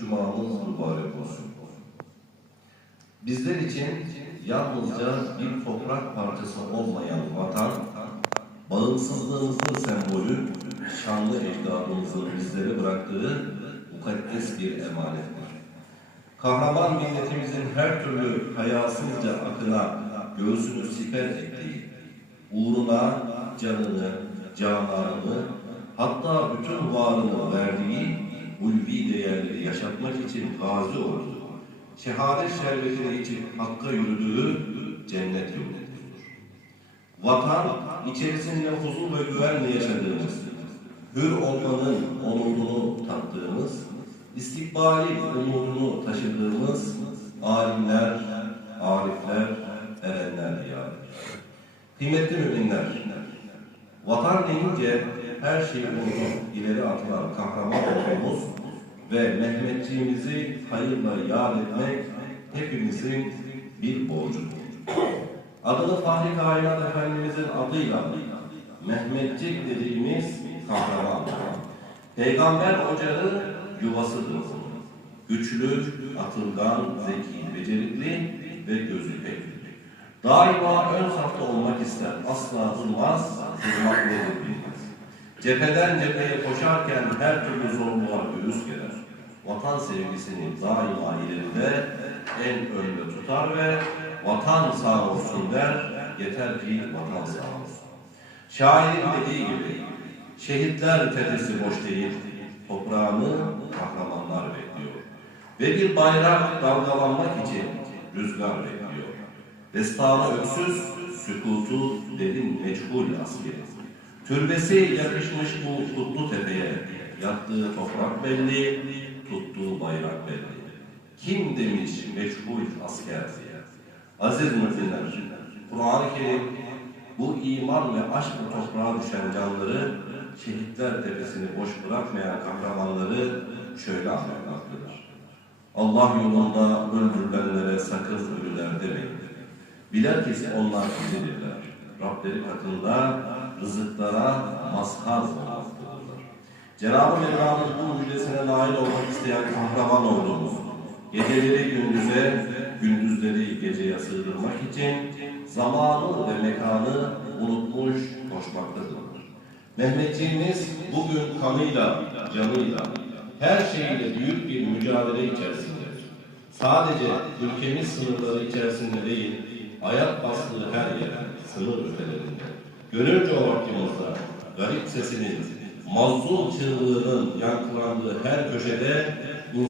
cumamız mübarek olsun. Bizler için yalnızca bir toprak parçası olmayan vatan, bağımsızlığımızın sembolü, şanlı ecdadımızın bizlere bıraktığı mukaddes bir emanettir. Kahraman milletimizin her türlü hayasızca akına göğsünü siper ettiği, uğruna canını, cananını, hatta bütün varını verdiği ulvi değerleri yaşatmak için gazi olduğu, şehadet şerbetini için hakka yürüdüğü cennet yoludur. Vatan, içerisinde huzur ve güvenle yaşadığımız, hür olmanın onurunu tattığımız, istikbali umudunu taşıdığımız alimler, arifler, erenler diyarıdır. Kıymetli müminler, vatan deyince her şeyi unutup ileri atılan kahraman olduğumuz ve Mehmetçiğimizi hayırla yad etmek hepimizin bir borcudur. Adını Fahri Kainat Efendimizin adıyla Mehmetçik dediğimiz kahraman. Peygamber ocağı yuvasıdır. Güçlü, atılgan, zeki, becerikli ve gözü pek. Daima ön safta olmak ister, asla durmaz, durmak nedir bilmez. Cepheden cepheye koşarken her türlü zorluğa göğüs gerer. Vatan sevgisini daima ileride en önde tutar ve vatan sağ olsun der, yeter ki vatan sağ olsun. Şairin dediği gibi, şehitler tepesi boş değil, toprağını kahramanlar bekliyor. Ve bir bayrak dalgalanmak için rüzgar bekliyor. Destanı öksüz, sükutu askeri. Türbesi yakışmış bu kutlu tepeye, yattığı toprak belli, tuttuğu bayrak belli. Kim demiş meçhul asker. Aziz müminler, Kur'an-ı Kerim bu iman ve aşkla toprağa düşen canları, şehitler tepesini boş bırakmayan kahramanları şöyle anlatmaktadır. Allah yolunda öldürülenlere sakın ölüler demeyin. Bilakis onlar sizindirler. Rableri katında rızıklara mazhar olmaktadırlar. Cenab-ı Mevla'nın bu müjdesine nail olmak isteyen kahraman olduğumuz, geceleri gündüze, gündüzleri geceye sığdırmak için zamanı ve mekanı unutmuş koşmaktadırlar. Mehmetçiğimiz bugün kanıyla, canıyla, her şeyiyle büyük bir mücadele içerisindedir. Sadece ülkemiz sınırları içerisinde değil, ayak bastığı her yere, sınır ötelerinde, gönül coğrafyamızda garip sesinin, mazlum çığlığının yankılandığı her köşede